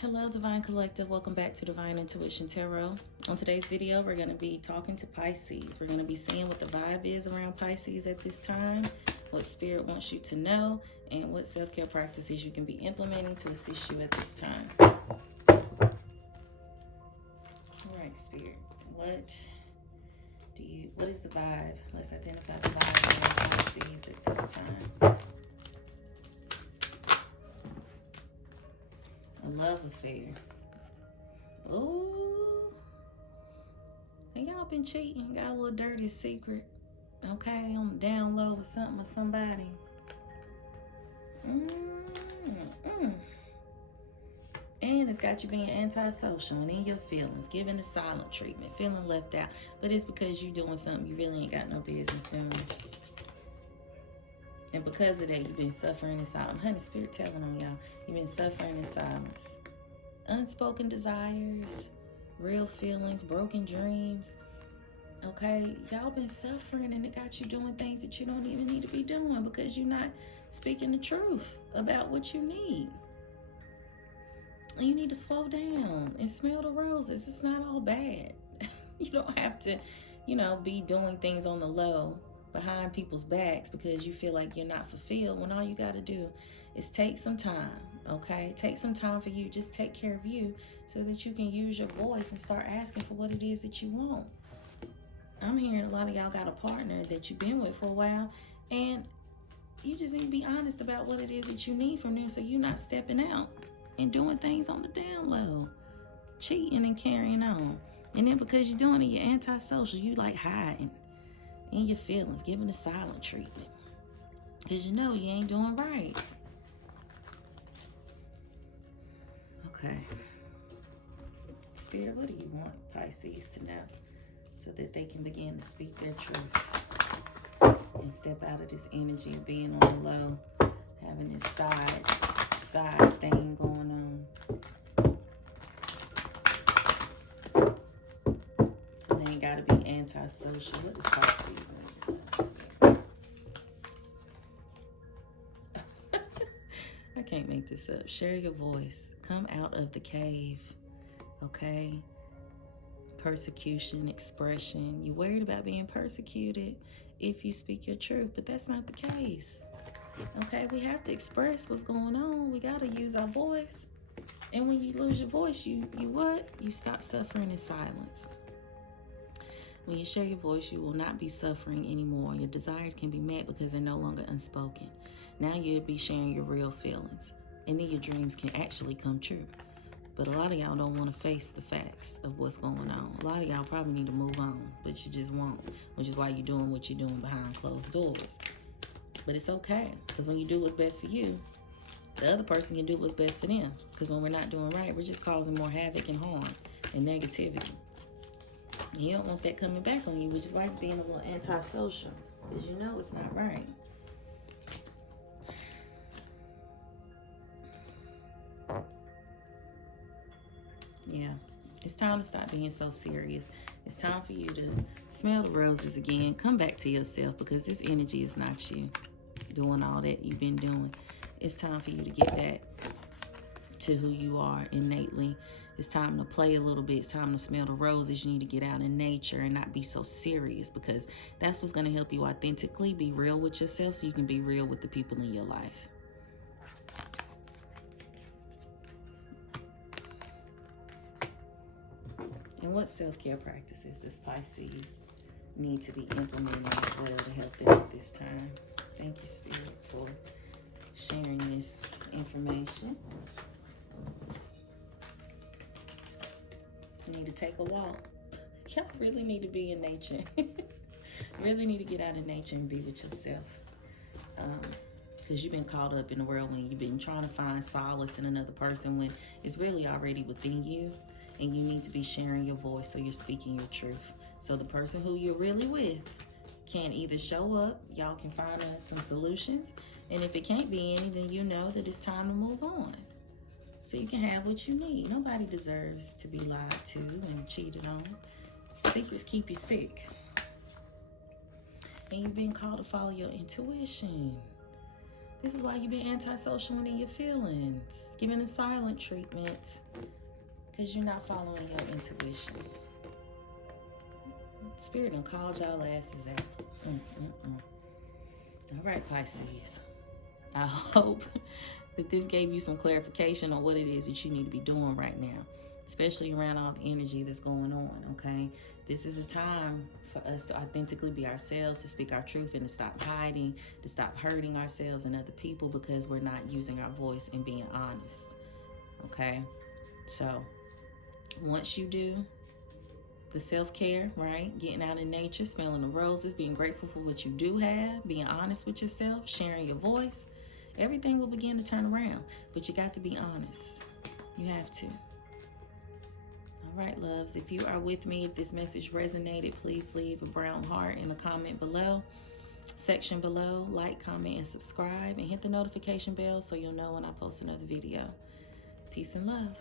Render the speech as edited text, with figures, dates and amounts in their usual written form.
Hello, Divine Collective. Welcome back to Divine Intuition Tarot. On today's video, we're going to be talking to Pisces. We're going to be seeing what the vibe is around Pisces at this time, what Spirit wants you to know, and what self-care practices you can be implementing to assist you at this time. All right, Spirit. What is the vibe? Let's identify the vibe around Pisces at this time. A love affair. Oh, and y'all been cheating, got a little dirty secret, okay, on the down low with something or somebody. And it's got you being antisocial and in your feelings, giving the silent treatment, feeling left out. But it's because you're doing something you really ain't got no business doing. And because of that, you've been suffering in silence. Honey, Spirit telling on y'all, you've been suffering in silence. Unspoken desires, real feelings, broken dreams. Okay, y'all been suffering and it got you doing things that you don't even need to be doing because you're not speaking the truth about what you need. You need to slow down and smell the roses. It's not all bad. You don't have to, be doing things on the low behind people's backs because you feel like you're not fulfilled, when all you got to do is take some time, okay? Take some time for you. Just take care of you so that you can use your voice and start asking for what it is that you want. I'm hearing a lot of y'all got a partner that you've been with for a while, and you just need to be honest about what it is that you need from them so you're not stepping out and doing things on the down low, cheating and carrying on. And then because you're doing it, you're antisocial. You like hiding in your feelings, giving the silent treatment because you know you ain't doing right. Okay. Spirit, what do you want Pisces to know so that they can begin to speak their truth and step out of this energy of being on the low, having this side thing going on? And they ain't got to be antisocial. What is Pisces? I can't make this up. Share your voice. Come out of the cave. Okay? Persecution, expression. You're worried about being persecuted if you speak your truth, but that's not the case. Okay? We have to express what's going on. We got to use our voice. And when you lose your voice, you what? You stop suffering in silence. When you share your voice, you will not be suffering anymore. Your desires can be met because they're no longer unspoken. Now you'll be sharing your real feelings. And then your dreams can actually come true. But a lot of y'all don't want to face the facts of what's going on. A lot of y'all probably need to move on, but you just won't, which is why you're doing what you're doing behind closed doors. But it's okay, because when you do what's best for you, the other person can do what's best for them. Because when we're not doing right, we're just causing more havoc and harm and negativity. You don't want that coming back on you, which is why you're being a little antisocial, because you know it's not right. Yeah, it's time to stop being so serious. It's time for you to smell the roses again. Come back to yourself, because this energy is not you doing all that you've been doing. It's time for you to get back to who you are innately. It's time to play a little bit. It's time to smell the roses. You need to get out in nature and not be so serious, because that's what's going to help you authentically be real with yourself so you can be real with the people in your life. And what self-care practices does Pisces need to be implementing as well to help them at this time? Thank you, Spirit, for sharing this information. You need to take a walk. Y'all really need to be in nature. Really need to get out in nature and be with yourself. Because you've been caught up in the world when you've been trying to find solace in another person when it's really already within you. And you need to be sharing your voice so you're speaking your truth. So the person who you're really with can either show up, y'all can find some solutions, and if it can't be any, then you know that it's time to move on. So you can have what you need. Nobody deserves to be lied to and cheated on. Secrets keep you sick. And you've been called to follow your intuition. This is why you've been antisocial and in your feelings, giving the silent treatment, because you're not following your intuition. Spirit done called y'all asses out. All right, Pisces. I hope that this gave you some clarification on what it is that you need to be doing right now, especially around all the energy that's going on, okay? This is a time for us to authentically be ourselves, to speak our truth, and to stop hiding, to stop hurting ourselves and other people because we're not using our voice and being honest, okay? So once you do the self-care, right? Getting out in nature, smelling the roses, being grateful for what you do have, being honest with yourself, sharing your voice, everything will begin to turn around. But you got to be honest. You have to. All right, loves. If you are with me, if this message resonated, please leave a brown heart in the comment below, section below. Like, comment, and subscribe. And hit the notification bell so you'll know when I post another video. Peace and love.